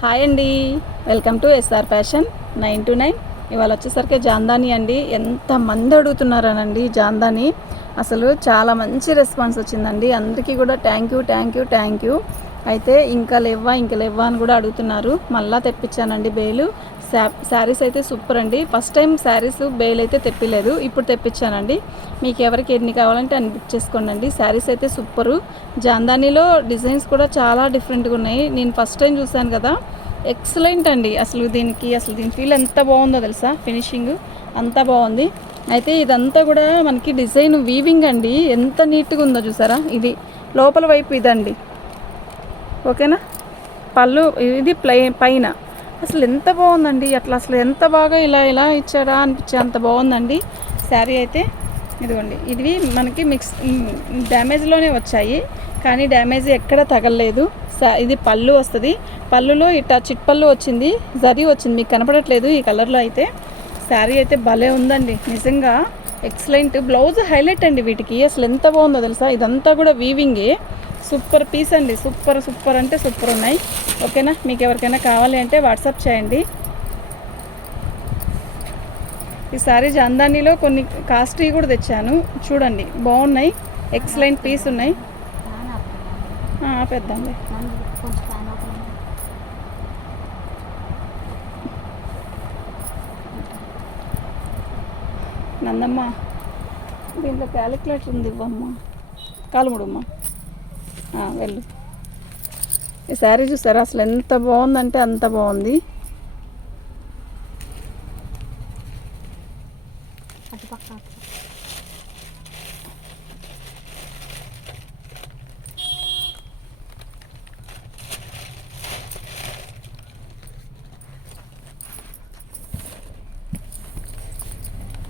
Hi అండి. Welcome to SR fashion nine two nine. ఇవాళ వచ్చేసరికి జాందాని అండి. ఎంత మంది అడుగుతున్నారనండి జాందాని. అసలు చాలా మంచి రెస్పాన్స్ వచ్చిందండి. అందరికీ కూడా thank you thank you thank you అయితే ఇంకా లేవా ఇంకా లేవ్వా అని కూడా అడుగుతున్నారు. మళ్ళా తెప్పించానండి బేలు. శా శారీస్ అయితే సూపర్ అండి. ఫస్ట్ టైం శారీస్ బేల్ అయితే తెప్పిలేదు. ఇప్పుడు తెప్పించానండి. మీకు ఎవరికి ఎన్ని కావాలంటే అన్ని బుక్ చేసుకోండి అండి శారీస్ అయితే సూపరు జాందానీలో డిజైన్స్ కూడా చాలా డిఫరెంట్గా ఉన్నాయి. నేను ఫస్ట్ టైం చూశాను కదా. ఎక్సలెంట్ అండి. అసలు దీనికి అసలు దీని ఫీల్ ఎంత బాగుందో తెలుసా? ఫినిషింగ్ అంతా బాగుంది. అయితే ఇదంతా కూడా మనకి డిజైన్ వీవింగ్ అండి. ఎంత నీట్గా ఉందో చూసారా? ఇది లోపల వైపు ఇదండి. ఓకేనా పళ్ళు ఇది ప్లై పైన. అసలు ఎంత బాగుందండి అట్లా అసలు ఎంత బాగా ఇలా ఇలా ఇచ్చారా అనిపించే అంత బాగుందండి. శారీ అయితే ఇదిగోండి ఇది మనకి మిక్స్ డ్యామేజ్లోనే వచ్చాయి కానీ డ్యామేజ్ ఎక్కడ తగలలేదు. ఇది పళ్ళు వస్తుంది. పళ్ళులో ఇట్లా చిట్పళ్ళు వచ్చింది జరి వచ్చింది మీకు కనపడట్లేదు ఈ కలర్లో అయితే. శారీ అయితే భలే ఉందండి నిజంగా ఎక్సలెంట్. బ్లౌజ్ హైలైట్ అండి వీటికి అసలు ఎంత బాగుందో తెలుసా? ఇదంతా కూడా వీవింగే సూపర్ పీస్ అండి. సూపర్ సూపర్ అంటే సూపర్ ఉన్నాయి. ఓకేనా? మీకు ఎవరికైనా కావాలి అంటే వాట్సాప్ చేయండి. ఈ సారీ జాందానీలో కొన్ని కాస్ట్లీ కూడా తెచ్చాను. చూడండి బాగున్నాయి. ఎక్సలెంట్ పీస్ ఉన్నాయి. ఆ, నందమ్మ దీంట్లో క్యాలిక్యులేటర్ ఉంది ఇవ్వమ్మా. కాలుముడమ్మా వెళ్ళు. ఈ శారీ చూసారా? అసలు ఎంత బాగుందంటే అంత బాగుంది.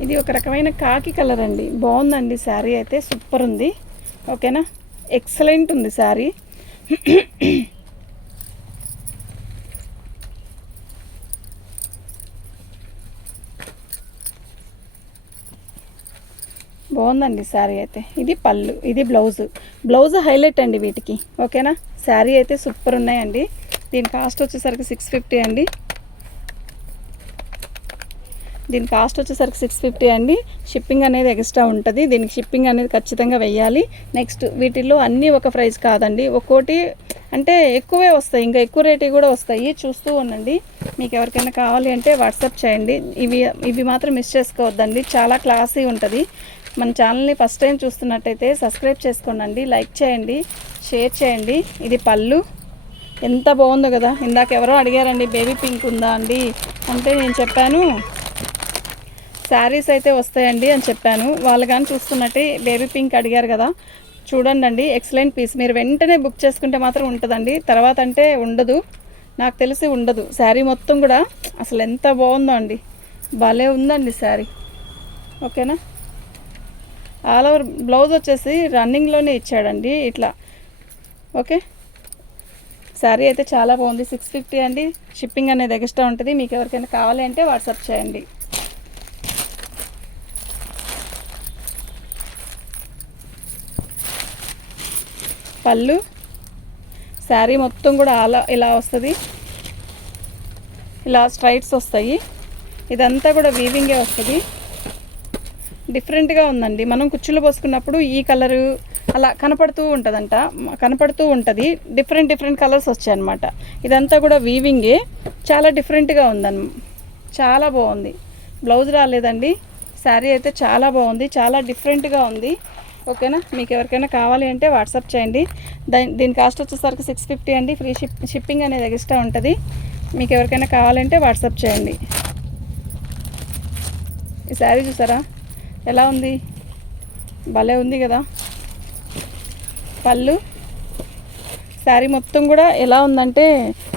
ఇది ఒక రకమైన కాకి కలర్ అండి. బాగుందండి శారీ అయితే. సూపర్ ఉంది. ఓకేనా? ఎక్సలెంట్ ఉంది శారీ బాగుందండి శారీ అయితే. ఇది పళ్ళు ఇది బ్లౌజ్ బ్లౌజ్ హైలైట్ అండి వీటికి. ఓకేనా శారీ అయితే సూపర్ ఉన్నాయండి. దీని కాస్ట్ వచ్చేసరికి సిక్స్ ఫిఫ్టీ అండి. దీని కాస్ట్ వచ్చేసరికి సిక్స్ ఫిఫ్టీ అండి. షిప్పింగ్ అనేది ఎక్స్ట్రా ఉంటుంది. దీనికి షిప్పింగ్ అనేది ఖచ్చితంగా వెయ్యాలి. నెక్స్ట్ వీటిల్లో అన్నీ ఒక ప్రైస్ కాదండి. ఒక్కోటి అంటే ఎక్కువే వస్తాయి. ఇంకా ఎక్కువ రేటు కూడా వస్తాయి. చూస్తూ ఉండండి. మీకు ఎవరికైనా కావాలి అంటే వాట్సాప్ చేయండి. ఇవి ఇవి మాత్రం మిస్ చేసుకోవద్దండి. చాలా క్లాసీ ఉంటుంది. మన ఛానల్ని ఫస్ట్ టైం చూస్తున్నట్టయితే సబ్స్క్రైబ్ చేసుకోండి లైక్ చేయండి. షేర్ చేయండి. ఇది పళ్ళు. ఎంత బాగుందో కదా. ఇందాక ఎవరో అడిగారండి బేబీ పింక్ ఉందా అండి? అంటే నేను చెప్పాను శారీస్ అయితే వస్తాయండి అని చెప్పాను. వాళ్ళు కానీ చూస్తున్నట్టే బేబీ పింక్ అడిగారు కదా. చూడండి అండి ఎక్సలెంట్ పీస్. మీరు వెంటనే బుక్ చేసుకుంటే మాత్రం ఉంటుందండి. తర్వాత అంటే ఉండదు. నాకు తెలిసి ఉండదు. శారీ మొత్తం కూడా అసలు ఎంత బాగుందో అండి. భలే ఉందండి శారీ. ఓకేనా? ఆల్ ఓవర్ బ్లౌజ్ వచ్చేసి రన్నింగ్లోనే ఇచ్చాడండి ఇట్లా. ఓకే? శారీ అయితే చాలా బాగుంది. సిక్స్ ఫిఫ్టీ అండి. షిప్పింగ్ అనేది ఎక్స్ట్రా ఉంటుంది. మీకు ఎవరికైనా కావాలి అంటే వాట్సాప్ చేయండి. పళ్ళు. శారీ మొత్తం కూడా అలా ఇలా వస్తుంది. ఇలా స్ట్రైట్స్ వస్తాయి. ఇదంతా కూడా వీవింగే వస్తుంది. డిఫరెంట్గా ఉందండి. మనం కుచ్చులు పోసుకున్నప్పుడు ఈ కలరు అలా కనపడుతూ ఉంటుందంట. కనపడుతూ ఉంటుంది. డిఫరెంట్ డిఫరెంట్ కలర్స్ వచ్చాయన్నమాట. ఇదంతా కూడా వీవింగే చాలా డిఫరెంట్గా ఉందన్ చాలా బాగుంది. బ్లౌజ్ రాలేదండి. శారీ అయితే చాలా బాగుంది. చాలా డిఫరెంట్గా ఉంది. ఓకేనా? మీకు ఎవరికైనా కావాలి అంటే వాట్సాప్ చేయండి. దాని దీని కాస్ట్ వచ్చేసరికి సిక్స్ ఫిఫ్టీ అండి. ఫ్రీ షిప్ షిప్పింగ్ అనేది ఎక్స్ట్రా ఉంటుంది. మీకు ఎవరికైనా కావాలంటే వాట్సాప్ చేయండి. ఈ శారీ చూసారా? ఎలా ఉంది? భలే ఉంది కదా? పళ్ళు. శారీ మొత్తం కూడా ఎలా ఉందంటే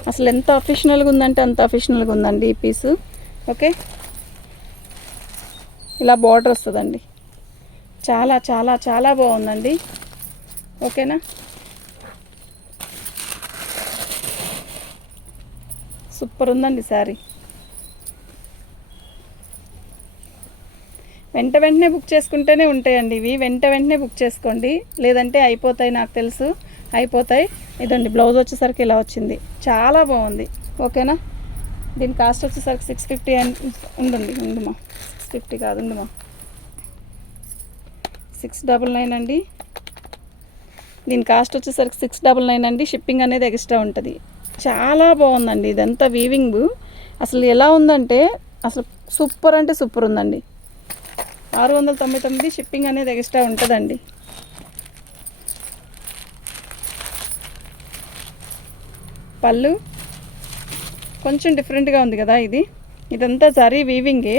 అసలు ఎంత అఫిషనల్గా ఉందంటే అంత అఫిషనల్గా ఉందండి ఈ పీసు ఓకే? ఇలా బార్డర్ వస్తుందండి. చాలా చాలా చాలా బాగుందండి. ఓకేనా? సూపర్ ఉందండి శారీ. వెంట వెంటనే బుక్ చేసుకుంటేనే ఉంటాయండి ఇవి. వెంట వెంటనే బుక్ చేసుకోండి. లేదంటే అయిపోతాయి నాకు తెలుసు. అయిపోతాయి. ఇదండి బ్లౌజ్ వచ్చేసరికి ఇలా వచ్చింది. చాలా బాగుంది. ఓకేనా? దీని కాస్ట్ వచ్చేసరికి సిక్స్ ఫిఫ్టీ అండ్ ఉండండి ఉండుమా? సిక్స్ ఫిఫ్టీ కాదు ఉండుమా? సిక్స్ డబల్ నైన్ అండి. దీని కాస్ట్ వచ్చేసరికి సిక్స్ డబల్ నైన్ అండి. షిప్పింగ్ అనేది ఎక్స్ట్రా ఉంటుంది. చాలా బాగుందండి ఇదంతా వీవింగ్ అసలు ఎలా ఉందంటే అసలు సూపర్ అంటే సూపర్ ఉందండి. ఆరు వందల తొంభై తొమ్మిది షిప్పింగ్ అనేది ఎక్స్ట్రా ఉంటుందండి. పళ్ళు కొంచెం డిఫరెంట్గా ఉంది కదా ఇది. ఇదంతా జరీ వీవింగే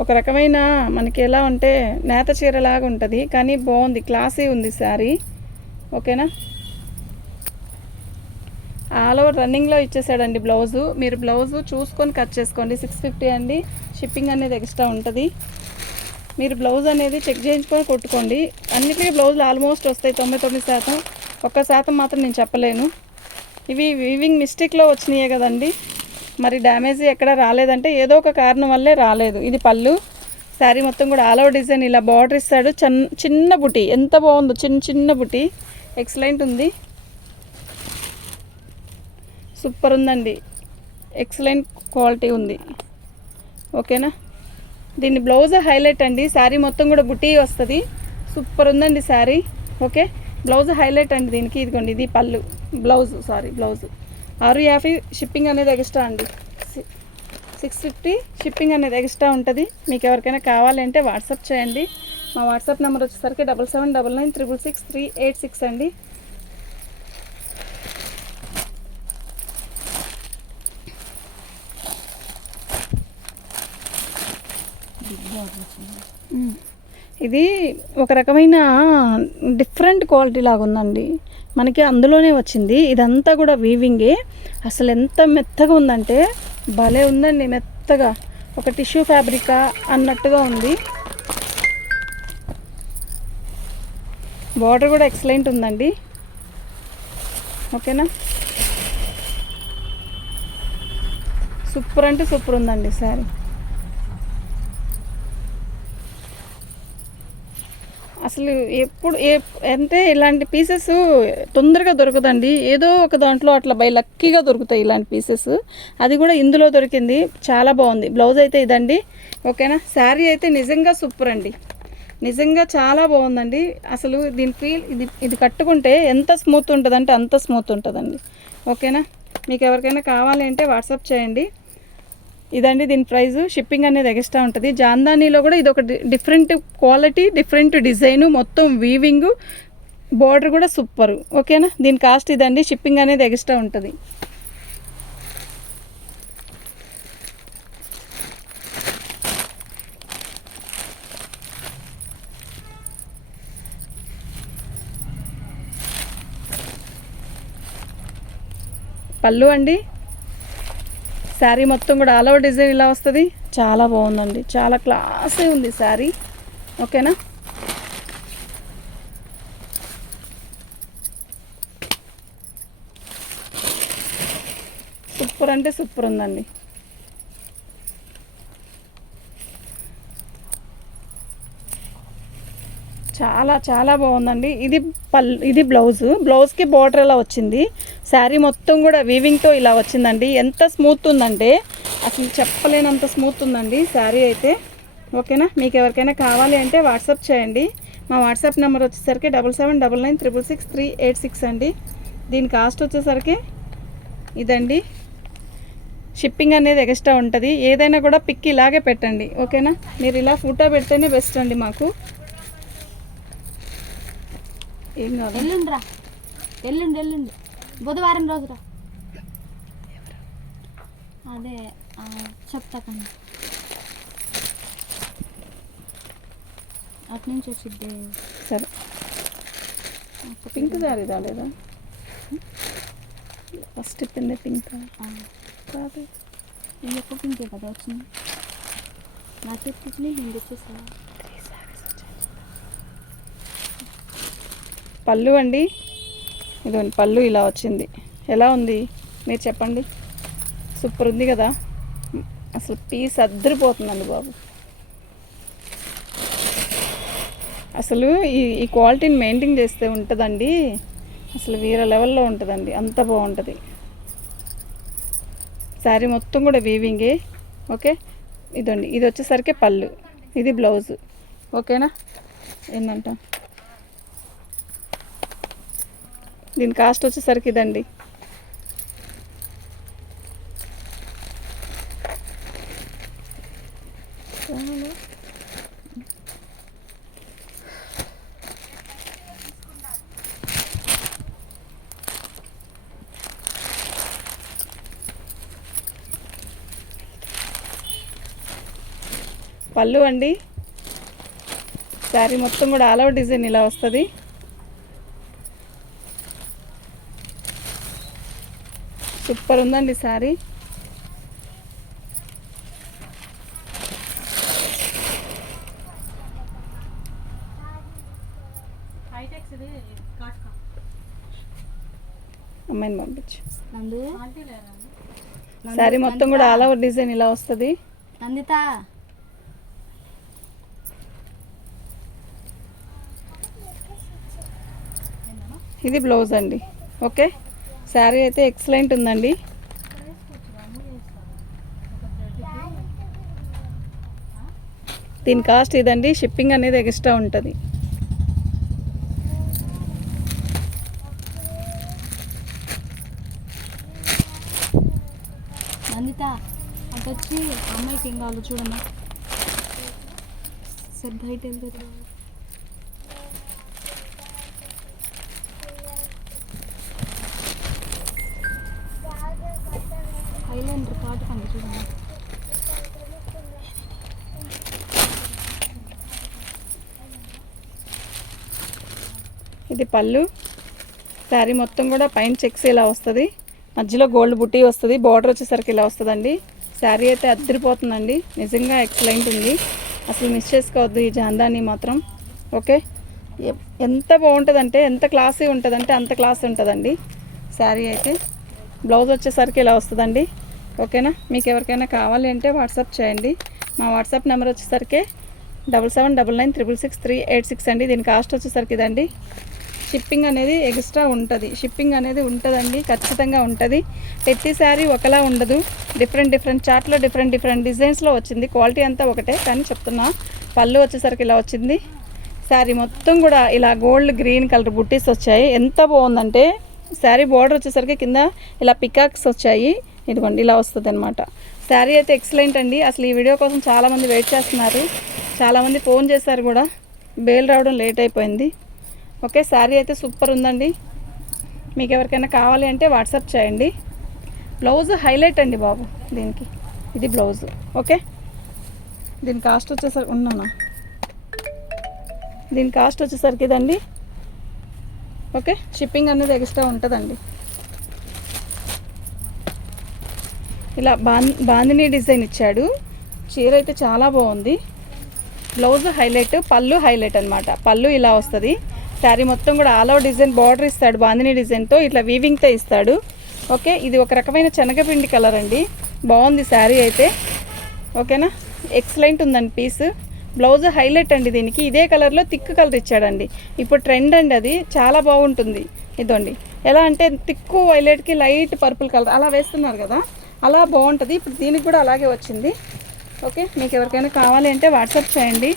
ఒక రకమైన మనకి ఎలా ఉంటే నేత చీరలాగా ఉంటుంది కానీ బాగుంది క్లాసీ ఉంది శారీ. ఓకేనా? ఆల్ ఓవర్ రన్నింగ్లో ఇచ్చేసాడండి బ్లౌజు. మీరు బ్లౌజు చూసుకొని కట్ చేసుకోండి. సిక్స్ ఫిఫ్టీ అండి. షిప్పింగ్ అనేది ఎక్స్ట్రా ఉంటుంది. మీరు బ్లౌజ్ అనేది చెక్ చేయించుకొని కొట్టుకోండి. అన్నిటికీ బ్లౌజులు ఆల్మోస్ట్ వస్తాయి తొంభై తొమ్మిది శాతం. ఒక్క శాతం మాత్రం నేను చెప్పలేను. ఇవి వీవింగ్ మిస్టేక్లో వచ్చినాయే కదండి. మరి డ్యామేజ్ ఎక్కడ రాలేదంటే ఏదో ఒక కారణం వల్లే రాలేదు. ఇది పళ్ళు శారీ మొత్తం కూడా ఆల్ ఓవర్ డిజైన్ ఇలా బార్డర్ ఇస్తాడు. చిన్న చిన్న బుటి ఎంత బాగుందో చిన్న చిన్న బుటి. ఎక్సలెంట్ ఉంది. సూపర్ ఉందండి. ఎక్సలెంట్ క్వాలిటీ ఉంది. ఓకేనా? దీన్ని బ్లౌజ్ హైలైట్ అండి. శారీ మొత్తం కూడా బుట్టి వస్తుంది. సూపర్ ఉందండి శారీ. ఓకే? బ్లౌజ్ హైలైట్ అండి దీనికి. ఇదిగోండి ఇది పళ్ళు. బ్లౌజ్ సారీ బ్లౌజ్ ఆరు యాభై షిప్పింగ్ అనేది ఎక్స్ట్రా అండి. సిక్స్ ఫిఫ్టీ షిప్పింగ్ అనేది ఎక్స్ట్రా ఉంటుంది. మీకు ఎవరికైనా కావాలంటే వాట్సాప్ చేయండి. మా వాట్సాప్ నెంబర్ వచ్చేసరికి double seven double nine triple six three eight six అండి. ఇది ఒక రకమైన డిఫరెంట్ క్వాలిటీ లాగా ఉందండి మనకి అందులోనే వచ్చింది. ఇదంతా కూడా వీవింగే అసలు ఎంత మెత్తగా ఉందంటే భలే ఉందండి మెత్తగా. ఒక టిష్యూ ఫ్యాబ్రికా అన్నట్టుగా ఉంది. బార్డర్ కూడా ఎక్సలెంట్ ఉందండి. ఓకేనా? సూపర్ అంటే సూపర్ ఉందండి సారీ. అసలు ఎప్పుడు ఏ అంటే ఇలాంటి పీసెస్ తొందరగా దొరకదండి. ఏదో ఒక దాంట్లో అట్లా బై లక్కీగా దొరుకుతాయి ఇలాంటి పీసెస్ అది కూడా ఇందులో దొరికింది. చాలా బాగుంది. బ్లౌజ్ అయితే ఇదండి. ఓకేనా? శారీ అయితే నిజంగా సూపర్ అండి. నిజంగా చాలా బాగుందండి. అసలు దీని ఫీల్ ఇది ఇది కట్టుకుంటే ఎంత స్మూత్ ఉంటుందంటే అంత స్మూత్ ఉంటుందండి. ఓకేనా? మీకు ఎవరికైనా కావాలి అంటే వాట్సాప్ చేయండి. ఇదండి దీని ప్రైస్ షిప్పింగ్ అనేది ఎగస్ట్రా ఉంటుంది. జాందానీలో కూడా ఇది ఒక డిఫరెంట్ క్వాలిటీ డిఫరెంట్ డిజైన్ మొత్తం వీవింగ్ బార్డర్ కూడా సూపర్ ఓకేనా దీని కాస్ట్ ఇదండి. షిప్పింగ్ అనేది ఎగస్ట్రా ఉంటుంది. పళ్ళు అండి? శారీ మొత్తం కూడా ఆల్ ఓవర్ డిజైన్ ఇలా వస్తుంది. చాలా బాగుందండి. చాలా క్లాసే ఉంది శారీ. ఓకేనా? సూపర్ అంటే సూపర్ ఉందండి. చాలా చాలా బాగుందండి. ఇది పల్ ఇది బ్లౌజ్. బ్లౌజ్కి బార్డర్ ఇలా వచ్చింది? శారీ మొత్తం కూడా వీవింగ్తో ఇలా వచ్చిందండి. ఎంత స్మూత్ ఉందంటే అసలు చెప్పలేనంత స్మూత్ ఉందండి శారీ అయితే. ఓకేనా? మీకు ఎవరికైనా కావాలి అంటే వాట్సాప్ చేయండి. మా వాట్సాప్ నెంబర్ వచ్చేసరికి double seven double nine triple six three eight six అండి. దీని కాస్ట్ వచ్చేసరికి ఇదండి. షిప్పింగ్ అనేది ఎక్స్ట్రా ఉంటుంది. ఏదైనా కూడా పిక్ ఇలాగే పెట్టండి. ఓకేనా? మీరు ఇలా ఫోటో పెడితేనే బెస్ట్ అండి మాకు. ఏం కాదు ఎల్లుండి రా ఎల్లుండి ఎల్లుండి. బుధవారం రోజు రా అదే చెప్తా కన్నా. అటు నుంచి వచ్చిద్ది. సరే. పింక్ సారీ రాలేదా? ఫస్ట్ ఇప్పిందే పింక్. కాదు నేను ఎక్కువ పింకే కదా వచ్చింది? నా చెప్పి నేను తెచ్చేసా పళ్ళు అండి. ఇదిగోండి పళ్ళు ఇలా వచ్చింది. ఎలా ఉంది? మీరు చెప్పండి. సూపర్ ఉంది కదా. అసలు పీస్ అద్దరిపోతుందండి బాబు. అసలు ఈ ఈ క్వాలిటీని మెయింటైన్ చేస్తే ఉంటుందండి. అసలు వేరే లెవెల్లో ఉంటుందండి. అంత బాగుంటుంది. శారీ మొత్తం కూడా వీవింగే ఓకే? ఇదండి ఇది వచ్చేసరికి పళ్ళు. ఇది బ్లౌజ్. ఓకేనా? ఏంటంటాం దీని కాస్ట్ వచ్చేసరికి ఇదండి. పళ్ళు అండి. శారీ మొత్తం కూడా ఆల్ ఓవర్ డిజైన్ ఇలా వస్తుంది. సూపర్ ఉందండి శారీ అమ్మాయిని పంపించు. నందు? శారీ మొత్తం కూడా ఆల్ ఓవర్ డిజైన్ ఇలా వస్తుంది. నందిత? ఇది బ్లౌజ్ అండి. ఓకే? శారీ అయితే ఎక్సలెంట్ ఉందండి. దీని కాస్ట్ ఇదండి షిప్పింగ్ అనేది ఎక్స్ట్రా ఉంటుంది. నందిత అటు వచ్చి అమ్మాయికి ఏం కావాలో చూడమ్మా. సెట్ బయట వెళ్తారు ఇది పళ్ళు. శారీ మొత్తం కూడా పైన చెక్స్ ఇలా వస్తుంది. మధ్యలో గోల్డ్ బుట్టి వస్తుంది. బార్డర్ వచ్చేసరికి ఇలా వస్తుందండి. శారీ అయితే అద్దరిపోతుందండి. నిజంగా ఎక్సలెంట్ ఉంది. అసలు మిస్ చేసుకోవద్దు ఈ జాందాన్ని మాత్రం. ఓకే? ఎంత బాగుంటుందంటే ఎంత క్లాసీ ఉంటుందంటే అంత క్లాస్ ఉంటుందండి శారీ అయితే. బ్లౌజ్ వచ్చేసరికి ఇలా వస్తుందండి. ఓకేనా? మీకు ఎవరికైనా కావాలి అంటే వాట్సాప్ చేయండి. మా వాట్సాప్ నెంబర్ వచ్చేసరికి double seven double nine triple six three eight six అండి. దీని కాస్ట్ వచ్చేసరికి ఇదండి. షిప్పింగ్ అనేది ఎక్స్ట్రా ఉంటుంది. షిప్పింగ్ అనేది ఉంటుందండి ఖచ్చితంగా ఉంటుంది. ప్రతి శారీ ఒకలా ఉండదు. డిఫరెంట్ డిఫరెంట్ చార్ట్లో డిఫరెంట్ డిఫరెంట్ డిజైన్స్లో వచ్చింది. క్వాలిటీ అంతా ఒకటే కానీ చెప్తున్నా పళ్ళు వచ్చేసరికి ఇలా వచ్చింది. శారీ మొత్తం కూడా ఇలా గోల్డ్ గ్రీన్ కలర్ బుట్టీస్ వచ్చాయి. ఎంత బాగుందంటే శారీ బార్డర్ వచ్చేసరికి కింద ఇలా పికాక్స్ వచ్చాయి. ఇదిగోండి ఇలా వస్తుంది అనమాట శారీ అయితే ఎక్సలెంట్ అండి. అసలు ఈ వీడియో కోసం చాలామంది వెయిట్ చేస్తున్నారు. చాలామంది ఫోన్ చేశారు కూడా. బేల్ రావడం లేట్ అయిపోయింది. ఓకే శారీ అయితే సూపర్ ఉందండి. మీకు ఎవరికైనా కావాలి అంటే వాట్సాప్ చేయండి. బ్లౌజ్ హైలైట్ అండి బాబు దీనికి. ఇది బ్లౌజ్ ఓకే? దీని కాస్ట్ వచ్చేసరికి ఉన్నానా దీని కాస్ట్ వచ్చేసరికి ఇదండి. ఓకే షిప్పింగ్ అనేది ఎక్స్ట్రా ఉంటుందండి. ఇలా బాన్ బాందిని డిజైన్ ఇచ్చాడు. చీర అయితే చాలా బాగుంది. బ్లౌజ్ హైలైట్ పళ్ళు హైలైట్ అనమాట పళ్ళు ఇలా వస్తుంది. శారీ మొత్తం కూడా ఆల్ ఓవర్ డిజైన్ బార్డర్ ఇస్తాడు బాందిని డిజైన్తో ఇట్లా వీవింగ్తో ఇస్తాడు. ఓకే ఇది ఒక రకమైన శనగపిండి కలర్ అండి. బాగుంది శారీ అయితే. ఓకేనా? ఎక్సలెంట్ ఉందండి పీస్ బ్లౌజ్ హైలైట్ అండి దీనికి. ఇదే కలర్లో థిక్ కలర్ ఇచ్చాడండి. ఇప్పుడు ట్రెండ్ అండి అది. చాలా బాగుంటుంది. ఇదండి ఎలా అంటే థిక్కు వైలెట్కి లైట్ పర్పుల్ కలర్ అలా వేస్తున్నారు కదా. అలా బాగుంటుంది. ఇప్పుడు దీనికి కూడా అలాగే వచ్చింది. ఓకే మీకు ఎవరికైనా కావాలి అంటే వాట్సాప్ చేయండి.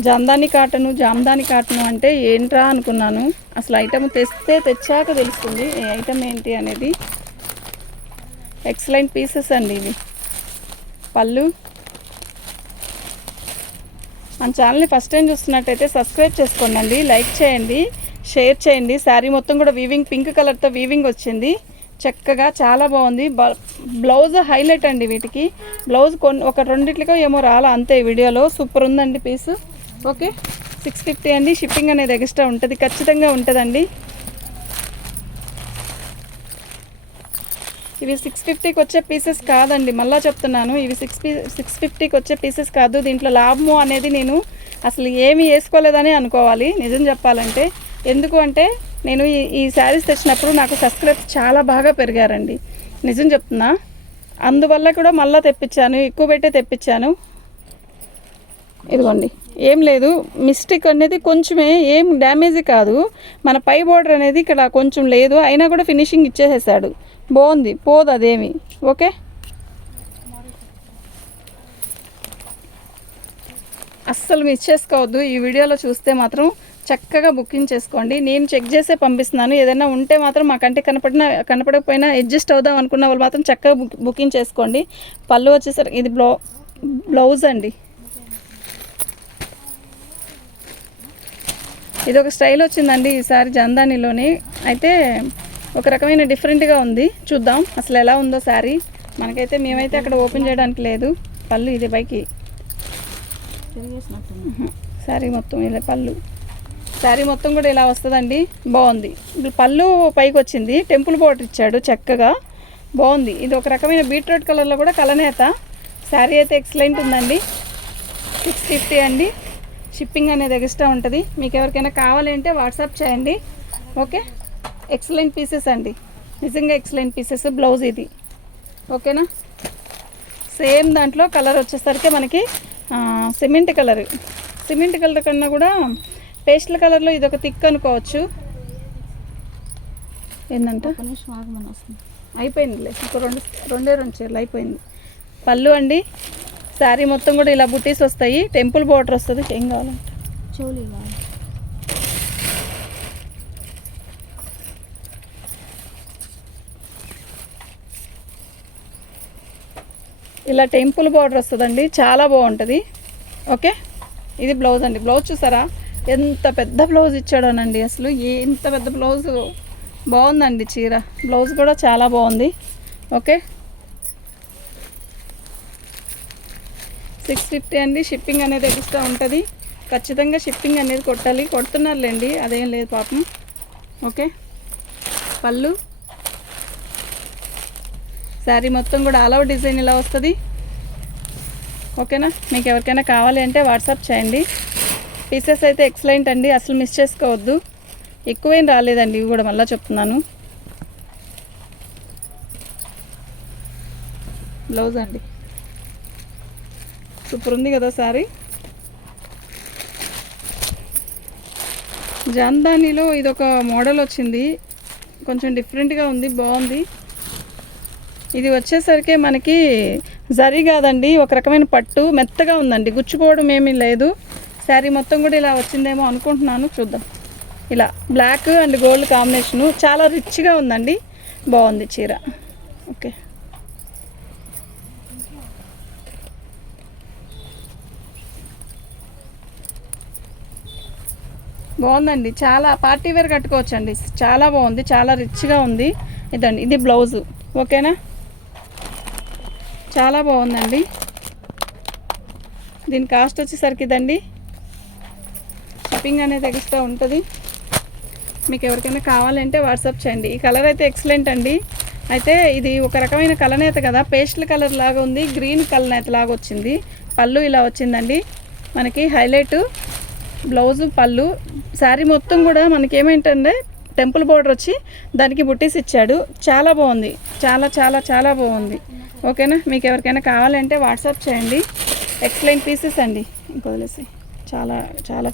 జామ్దాని కాటను జామ్దాని కాటను అంటే ఏంట్రా అనుకున్నాను. అసలు ఐటమ్ తెస్తే తెచ్చాక తెలుస్తుంది ఏ ఐటమ్ ఏంటి అనేది. ఎక్సలెంట్ పీసెస్ అండి ఇవి. పళ్ళు. మన ఛానల్ని ఫస్ట్ టైం చూస్తున్నట్టయితే సబ్స్క్రైబ్ చేసుకోండి లైక్ చేయండి షేర్ చేయండి. శారీ మొత్తం కూడా వీవింగ్ పింక్ కలర్తో వీవింగ్ వచ్చింది. చక్కగా చాలా బాగుంది. బ- బ్లౌజ్ హైలైట్ అండి వీటికి. బ్లౌజ్ కొన్ని ఒక రెండిట్లకో ఏమో రాలా అంతే వీడియోలో. సూపర్ ఉందండి పీసు ఓకే. సిక్స్ ఫిఫ్టీ అండి. షిప్పింగ్ అనేది ఎక్స్ట్రా ఉంటుంది. ఖచ్చితంగా ఉంటుందండి. ఇవి సిక్స్ ఫిఫ్టీకి వచ్చే పీసెస్ కాదండి. మళ్ళా చెప్తున్నాను. ఇవి సిక్స్ పీ సిక్స్ ఫిఫ్టీకి వచ్చే పీసెస్ కాదు. దీంట్లో లాభము అనేది నేను అసలు ఏమి వేసుకోలేదని అనుకోవాలి. నిజం చెప్పాలంటే. ఎందుకు అంటే నేను ఈ ఈ శారీస్ తెచ్చినప్పుడు నాకు సబ్స్క్రైబ్స్ చాలా బాగా పెరిగారండి. నిజం చెప్తున్నా. అందువల్ల కూడా మళ్ళీ తెప్పించాను. ఎక్కువ పెట్టే తెప్పించాను. ఇదిగోండి. ఏం లేదు. మిస్టేక్ అనేది కొంచెమే ఏం డ్యామేజ్ కాదు. మన పై బోర్డర్ అనేది ఇక్కడ కొంచెం లేదు. అయినా కూడా ఫినిషింగ్ ఇచ్చేసేసాడు. బాగుంది. పోదు అదేమి. ఓకే? అస్సలు మిస్ చేసుకోవద్దు. ఈ వీడియోలో చూస్తే మాత్రం చక్కగా బుకింగ్ చేసుకోండి. నేను చెక్ చేసే పంపిస్తున్నాను. ఏదైనా ఉంటే మాత్రం మా కంటికి కనపడిన కనపడకపోయినా అడ్జస్ట్ అవుదాం అనుకున్న వాళ్ళు మాత్రం చక్కగా బుక్ బుకింగ్ చేసుకోండి. పళ్ళు వచ్చేసరికి ఇది బ్లౌ బ్లౌజ్ అండి. ఇది ఒక స్టైల్ వచ్చిందండి ఈసారి జందానిలోని అయితే ఒక రకమైన డిఫరెంట్గా ఉంది. చూద్దాం అసలు ఎలా ఉందో శారీ. మనకైతే మేమైతే అక్కడ ఓపెన్ చేయడానికి లేదు. పళ్ళు ఇది పైకి. శారీ మొత్తం ఇలా పళ్ళు. శారీ మొత్తం కూడా ఇలా వస్తుందండి. బాగుంది. ఇప్పుడు పళ్ళు పైకి వచ్చింది టెంపుల్ బోర్డర్ ఇచ్చాడు చక్కగా. బాగుంది. ఇది ఒక రకమైన బీట్రూట్ కలర్లో కూడా కలనేత. శారీ అయితే ఎక్సలెంట్ ఉందండి. సిక్స్ ఫిఫ్టీ అండి. షిప్పింగ్ అనేది ఎక్స్ట్రా ఉంటుంది. మీకు ఎవరికైనా కావాలంటే వాట్సాప్ చేయండి. ఓకే? ఎక్సలెంట్ పీసెస్ అండి. నిజంగా ఎక్సలెంట్ పీసెస్ బ్లౌజ్ ఇది. ఓకేనా? సేమ్ దాంట్లో కలర్ వచ్చేసరికి మనకి సిమెంట్ కలర్ సిమెంట్ కలర్ కన్నా కూడా పేస్టల్ కలర్లో ఇది ఒక థిక్ అనుకోవచ్చు. ఏంటంట అయిపోయిందిలే. ఇంకో రెండు రెండే రెండు చీరలు అయిపోయింది. పళ్ళు అండి. శారీ మొత్తం కూడా ఇలా బుట్టీస్ వస్తాయి. టెంపుల్ బార్డర్ వస్తుంది. ఏం కావాలంట కావాలి ఇలా టెంపుల్ బార్డర్ వస్తుందండి. చాలా బాగుంటుంది. ఓకే? ఇది బ్లౌజ్ అండి. బ్లౌజ్ చూసారా? ఎంత పెద్ద బ్లౌజ్ ఇచ్చాడోనండి అసలు. ఏ- ఎంత పెద్ద బ్లౌజ్. బాగుందండి చీర. బ్లౌజ్ కూడా చాలా బాగుంది. ఓకే? సిక్స్ ఫిఫ్టీ అండి. షిప్పింగ్ అనేది ఎక్స్ట్రా ఉంటుంది. ఖచ్చితంగా షిప్పింగ్ అనేది కొట్టాలి. కొడుతున్నారులేండి. అదేం లేదు పాపం. ఓకే? పళ్ళు. శారీ మొత్తం కూడా ఆల్ అవుట్ డిజైన్ ఇలా వస్తుంది. ఓకేనా? మీకు ఎవరికైనా కావాలి అంటే వాట్సాప్ చేయండి. పీసెస్ అయితే ఎక్సలెంట్ అండి. అసలు మిస్ చేసుకోవద్దు. ఎక్కువేం రాలేదండి. ఇవి కూడా మళ్ళీ చెప్తున్నాను. బ్లౌజ్ అండి. సూపర్ ఉంది కదా సారీ. జాన్దానిలో ఇది ఒక మోడల్ వచ్చింది. కొంచెం డిఫరెంట్గా ఉంది బాగుంది. ఇది వచ్చేసరికి మనకి జరి కాదండి ఒక రకమైన పట్టు మెత్తగా ఉందండి. గుచ్చుకోవడం ఏమీ లేదు. శారీ మొత్తం కూడా ఇలా వచ్చిందేమో అనుకుంటున్నాను చూద్దాం. ఇలా బ్లాక్ అండ్ గోల్డ్ కాంబినేషను చాలా రిచ్గా ఉందండి. బాగుంది చీర. ఓకే. బాగుందండి. చాలా పార్టీ వేర్ కట్టుకోవచ్చండి. చాలా బాగుంది. చాలా రిచ్గా ఉంది. ఇదండి. ఇది బ్లౌజు. ఓకేనా? చాలా బాగుందండి. దీని కాస్ట్ వచ్చేసరికి ఇదండి. షిప్పింగ్ అనేది ఎక్స్ట్రా ఉంటుంది. మీకు ఎవరికైనా కావాలంటే వాట్సాప్ చేయండి. ఈ కలర్ అయితే ఎక్సలెంట్ అండి. అయితే ఇది ఒక రకమైన కలనేత కదా. పేస్ట్ కలర్ లాగా ఉంది. గ్రీన్ కలనేత లాగా వచ్చింది. పళ్ళు ఇలా వచ్చిందండి. మనకి హైలైట్ బ్లౌజు పళ్ళు శారీ మొత్తం కూడా మనకి ఏమేంటంటే టెంపుల్ బోర్డర్ వచ్చి దానికి బుట్టీస్ ఇచ్చాడు. చాలా బాగుంది. చాలా చాలా చాలా బాగుంది. ఓకేనా? మీకు ఎవరికైనా కావాలంటే వాట్సాప్ చేయండి. ఎక్స్ప్లెయిన్ పీసెస్ అండి. ఇంకొదిలేసి. చాలా చాలా